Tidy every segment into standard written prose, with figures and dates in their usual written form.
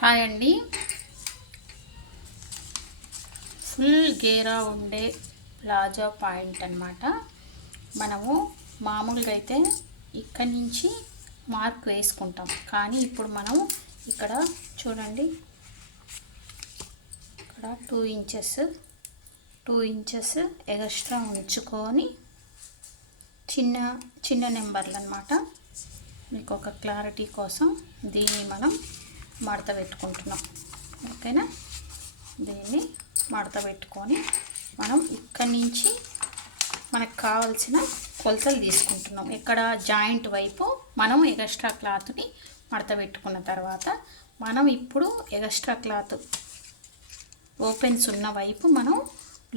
Hi అండి. Full గేరా ఉండే palazzo point అన్నమాట. మనము మామూలుగా అయితే ఇక్కడి నుంచి మార్క్ వేసుకుంటాం, కానీ ఇప్పుడు మనం ఇక్కడ చూడండి, ఇక్కడ 2 ఇంచెస్ ఎక్స్ట్రా ఉంచుకొని చిన్న చిన్న నెంబర్లు అన్నమాట. మీకు ఒక క్లారిటీ కోసం దీన్ని మనం మడత పెట్టుకుంటున్నాం. ఓకేనా? దీన్ని మడత పెట్టుకొని మనం ఇక్కడి నుంచి మనకు కావాల్సిన కొలతలు తీసుకుంటున్నాం. ఇక్కడ జాయింట్ వైపు మనం ఎక్స్ట్రా క్లాత్ని మడత పెట్టుకున్న తర్వాత మనం ఇప్పుడు ఎక్స్ట్రా క్లాత్ ఓపెన్స్ ఉన్న వైపు మనం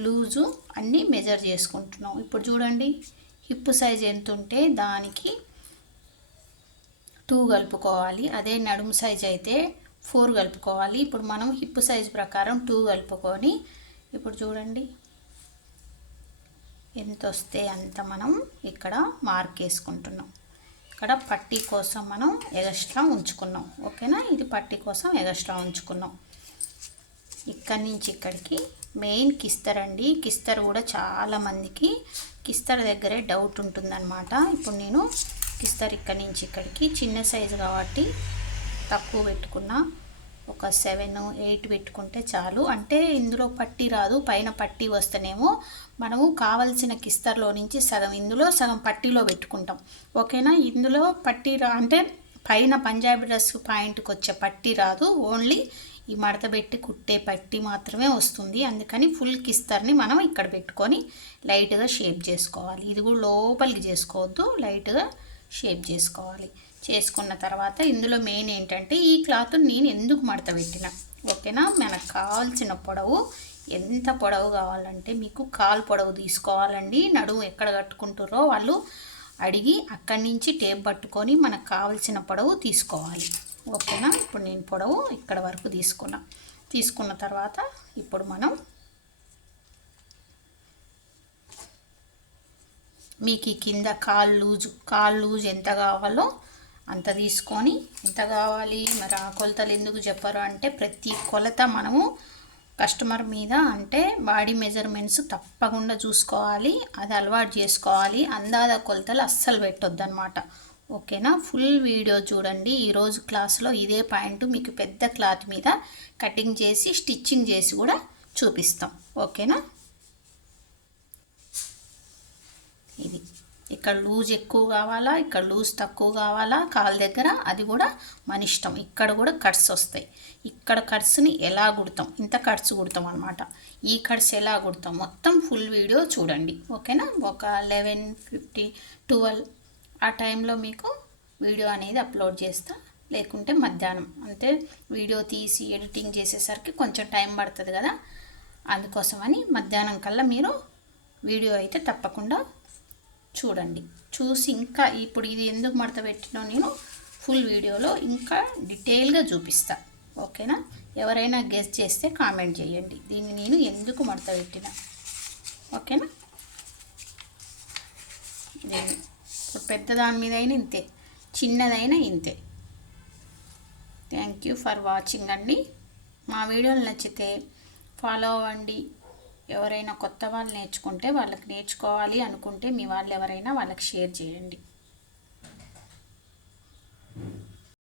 లూజు అన్నీ మెజర్ చేసుకుంటున్నాం. ఇప్పుడు చూడండి, హిప్ సైజ్ ఎంత ఉంటే దానికి 2 కలుపుకోవాలి. అదే నడుము సైజ్ అయితే 4 కలుపుకోవాలి. ఇప్పుడు మనం హిప్ సైజ్ ప్రకారం 2 కలుపుకొని ఇప్పుడు చూడండి ఎంత వస్తే అంత మనం ఇక్కడ మార్క్ వేసుకుంటున్నాం. ఇక్కడ పట్టీ కోసం మనం ఎక్స్ట్రా ఉంచుకున్నాం. ఓకేనా? ఇది పట్టీ కోసం ఎక్స్ట్రా ఉంచుకున్నాం. ఇక్కడి నుంచి ఇక్కడికి మెయిన్ కిస్తర్ అండి. కిస్తర్ కూడా చాలామందికి కిస్తర్ దగ్గరే డౌట్ ఉంటుందన్నమాట. ఇప్పుడు నేను కిస్తర్ ఇక్కడి నుంచి ఇక్కడికి చిన్న సైజు కాబట్టి తక్కువ పెట్టుకున్నా, ఒక 7, 8 పెట్టుకుంటే చాలు. అంటే ఇందులో పట్టీ రాదు, పైన పట్టీ వస్తేనేమో మనము కావలసిన కిస్తర్లో నుంచి సగం ఇందులో సగం పట్టీలో పెట్టుకుంటాం. ఓకేనా? ఇందులో పట్టీ అంటే పైన పంజాబీ డ్రెస్ పాయింట్కి వచ్చే పట్టీ రాదు, ఓన్లీ ఈ మడత పెట్టి కుట్టే పట్టీ మాత్రమే వస్తుంది. అందుకని ఫుల్ కిస్తర్ని మనం ఇక్కడ పెట్టుకొని లైట్గా షేప్ చేసుకోవాలి. ఇది కూడా లోపలికి చేసుకోవద్దు, లైట్గా షేప్ చేసుకోవాలి. చేసుకున్న తర్వాత ఇందులో మెయిన్ ఏంటంటే ఈ క్లాత్ నేను ఎందుకు మడత పెట్టిన. ఓకేనా? మనకు కావాల్సిన పొడవు ఎంత పొడవు కావాలంటే మీకు కాలు పొడవు తీసుకోవాలండి. నడుము ఎక్కడ కట్టుకుంటారో వాళ్ళు అడిగి అక్కడి నుంచి టేప్ పట్టుకొని మనకు కావాల్సిన పొడవు తీసుకోవాలి. ఓకేనా? ఇప్పుడు నేను పొడవు ఇక్కడ వరకు తీసుకున్న తర్వాత ఇప్పుడు మనం మీకు ఈ కింద కాలు లూజ్ ఎంత కావాలో అంత తీసుకొని, ఎంత కావాలి మరి ఆ కొలతలు ఎందుకు చెప్పరు అంటే ప్రతి కొలత మనము కస్టమర్ మీద అంటే బాడీ మెజర్మెంట్స్ తప్పకుండా చూసుకోవాలి, అది అలవాటు చేసుకోవాలి. అందాద కొలతలు అస్సలు పెట్టొద్దు అనమాట. ఓకేనా? ఫుల్ వీడియో చూడండి. ఈరోజు క్లాస్లో ఇదే పాయింట్ మీకు పెద్ద క్లాత్ మీద కటింగ్ చేసి స్టిచ్చింగ్ చేసి కూడా చూపిస్తాం. ఓకేనా? ఇది ఇక్కడ లూజ్ ఎక్కువ కావాలా, ఇక్కడ లూజ్ తక్కువ కావాలా కాలు దగ్గర, అది కూడా మన ఇష్టం. ఇక్కడ కూడా కట్స్ వస్తాయి. ఇక్కడ కట్స్ని ఎలా కుడతాం, ఇంత కట్స్ కుడతాం అనమాట. ఈ కట్స్ ఎలా కుడతాం మొత్తం ఫుల్ వీడియో చూడండి. ఓకేనా? ఒక 11:50, 12 ఆ టైంలో మీకు వీడియో అనేది అప్లోడ్ చేస్తా. లేకుంటే మధ్యాహ్నం, అంటే వీడియో తీసి ఎడిటింగ్ చేసేసరికి కొంచెం టైం పడుతుంది కదా, అందుకోసమని మధ్యాహ్నం కల్లా మీరు వీడియో అయితే తప్పకుండా చూడండి. చూసి ఇంకా ఇప్పుడు ఇది ఎందుకు మడత పెట్టినో నేను ఫుల్ వీడియోలో ఇంకా డీటెయిల్గా చూపిస్తా. ఓకేనా? ఎవరైనా గెస్ చేస్తే కామెంట్ చేయండి దీన్ని నేను ఎందుకు మడత పెట్టిన. ఓకేనా? దీన్ని ఇప్పుడు పెద్దదాని మీద అయినా ఇంతే, చిన్నదైనా ఇంతే. థ్యాంక్ యూ ఫర్ వాచింగ్ అండి. మా వీడియోలు నచ్చితే ఫాలో అవ్వండి. ఎవరైనా కొత్త వాళ్ళు నేర్చుకుంటే వాళ్ళకి నేర్చుకోవాలి అనుకుంటే మీ వాళ్ళు ఎవరైనా వాళ్ళకి షేర్ చేయండి.